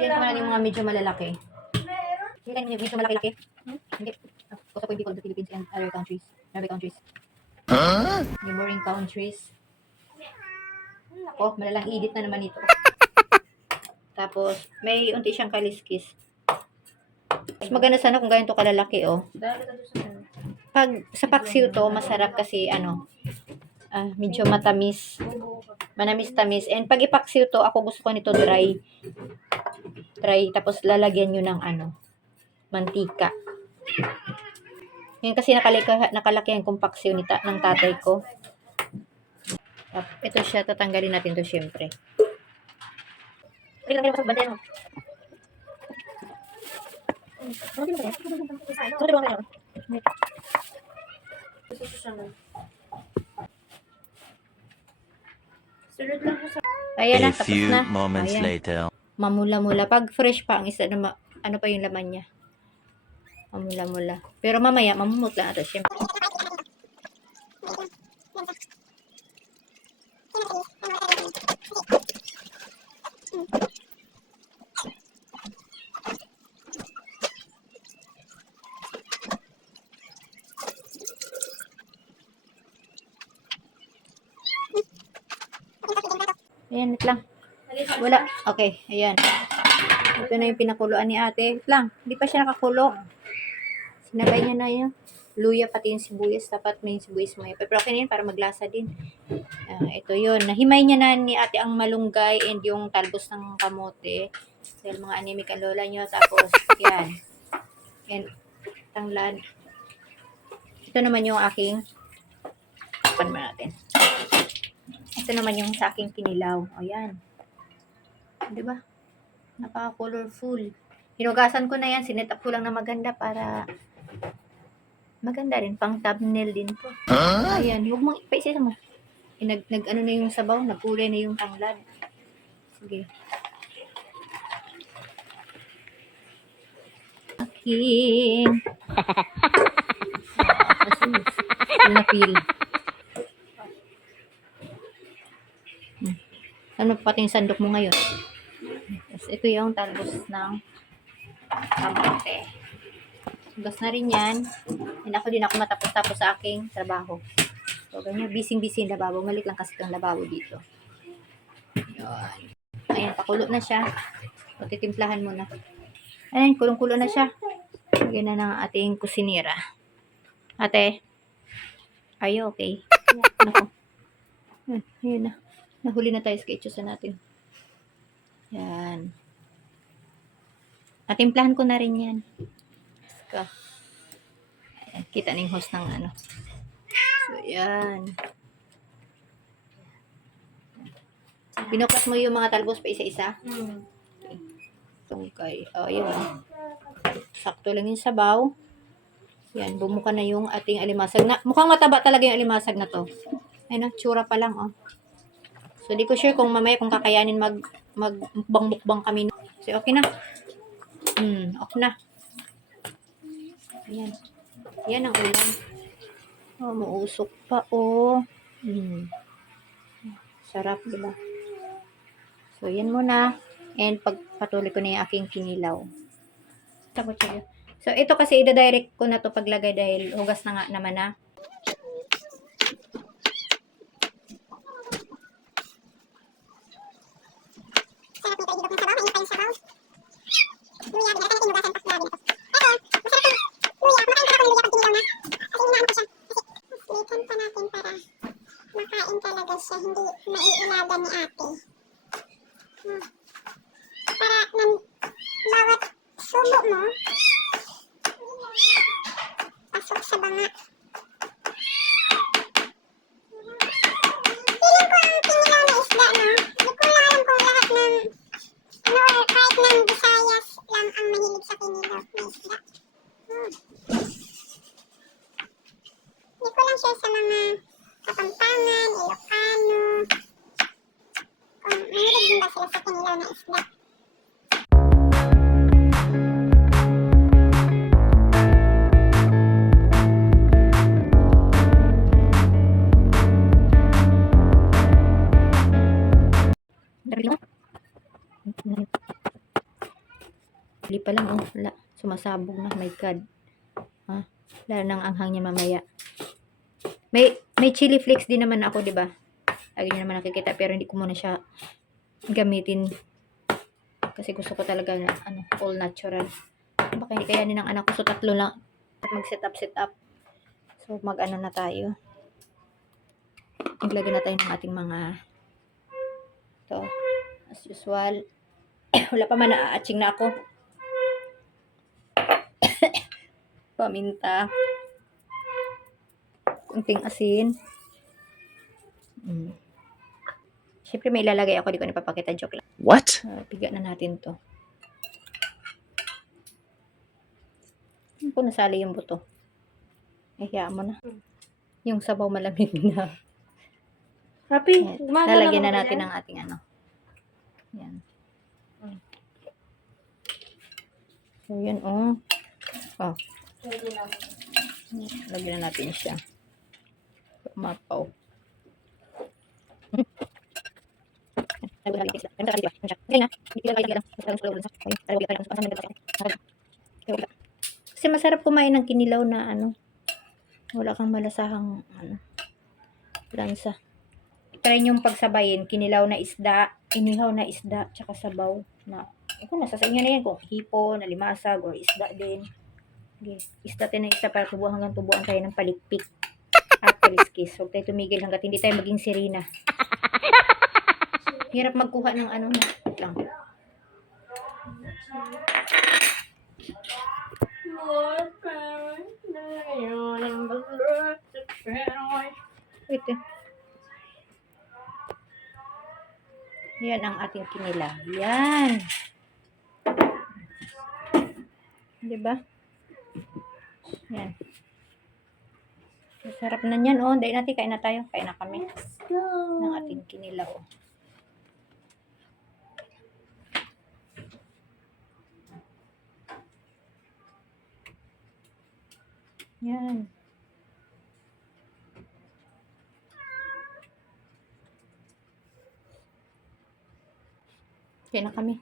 Tignan ko na yung mga medyo malalaki. Tignan yung medyo malaki-laki. Hindi. Gusto ko yung people of the Philippines and other countries. Arabic countries. Neighboring countries. Ako, malalang edit na naman ito. Tapos, may unti siyang kaliskis. Mas maganda sana kung ganito kalalaki, oh. Pag sa paksiw to, masarap kasi, medyo matamis. Manamis-tamis. And pag ipaksiw to, ako gusto ko nito dry. Dry. Tapos, lalagyan nyo ng, mantika. Yan kasi nakalakihan kong paksiw ng tatay ko. Ito siya, tatanggalin natin to syempre. Ay, lang yung banday mo. Ayan na, tapos na. Moments later. Mamula-mula. Pag fresh pa ang isa, ano pa yung laman niya? Mamula-mula. Pero mamaya, mamumut lang ito, syempre. Ayan, wait lang. Wala. Okay, ayan. Ito na yung pinakuluan ni ate. Wait lang, hindi pa siya nakakulo. Sinabay niya na yung luya pati yung sibuyas. Dapat may sibuyas mo. Pero okay na yun para maglasa din. Ito yun. Nahimay niya na ni ate ang malunggay and yung talbos ng kamote. Dahil mga anemic ang lola nyo. Tapos, yan. Yan. Tanglad. Ito naman yung aking tapan natin. Ito naman yung sa aking kinilaw. O yan. Diba? Napaka-colorful. Hinugasan ko na yan. Sinet up ko lang na maganda para maganda rin. Pang thumbnail din to. Ayan. Huwag mong ipaisisa mo. Nag-ano na yung sabaw. Nagkulay na yung tanglad. Sige. Aking. Napil. Ano pati yung sandok mo ngayon? Yes, ito yung talbos ng kamote. Hugas na rin yan. And ako din ako matapos-tapos sa aking trabaho. So, ganyan. Busy-busy yung lababo. Malik lang kasi itong lababo dito. Ayan. Ayan, pakulo na siya. So, titimplahan mo na. Ayan, kulong-kulo na siya. Lagyan na ng ating kusinira. Ate. Are you okay? Naku. Ayan na. Nahuli na tayo sa ketchup natin. Yan. Natimplahan ko na rin yan. Ayan, kita na yung host ng ano. So, yan. Binuklat mo yung mga talbos pa isa-isa. Okay. O, yun. Sakto lang yung sabaw. Yan, bumuka na yung ating alimasag. Mukhang mataba talaga yung alimasag na to. Ayun, tsura pa lang, oh. So, di ko sure kung mamaya kung kakayanin magbang-mukbang kami. So, okay na. Okay na. Ayan. Yan ang ulam. Oh, mausok pa, oh. Sarap, diba? So, yan muna. And pagpatuloy ko na yung aking kinilaw. So, ito kasi ida-direct ko na to paglagay dahil hugas na nga naman na. Hindi maiilaga ni ate. Para ng bawat subo mo, pasok sa banga. Feeling ko ang kinilaw na isda, no? Hindi ko lang alam kung lahat ng, kahit ng Visayas lang ang mahilig sa kinilaw na isda. Hindi ko lang share sa mga Kapampangan, Ilocano. Kung mahilig din ba sila sa kinilaw na isda? Hindi pa lang, oh. Wala. Sumasabog na. My God. Ha? Lalo nang anghang niya mamaya. May chili flakes din naman ako, di ba? Lagi niyo naman nakikita, pero hindi ko muna siya gamitin. Kasi gusto ko talaga na, all natural. Baka hindi kaya ng anak ko. So, 3 lang. Mag-set up. So, mag-ano na tayo. Maglagay na tayo ng ating mga ito. As usual. Wala pa man, na-atching na ako. Paminta. Kunting asin. Siyempre may ilalagay ako, di ko napapakita, joke lang. What? Piga na natin to. Kung nasali yung buto. Hayaan mo na. Yung sabaw malamig na. Happy, Lalagyan na natin ang ating ano. Yan. So, yun, oh. Oh. Lagyan na natin siya. Mapaw. Kasi masarap kumain ng kinilaw na ano. Wala kang malasahang lansa. Try nyo pagsabayin, kinilaw na isda, inihaw na isda, tsaka sabaw na, kung nasa sa inyo na yan, kung hipon, nalimasag, or isda din. Okay. Isda tayo ng isda para hanggang tubuan tayo ng palikpik at paliskis. Huwag tayo tumigil hanggat hindi tayo maging sirina. Hirap magkuha ng ano na. Lang. Wait eh. Yan ang ating kinilaw. Yan. Diba? Yan. Sarap na yan. Oh, dahil natin, kain na tayo. Kain na kami. Ng ating kinilaw. Yan. Kain na kami.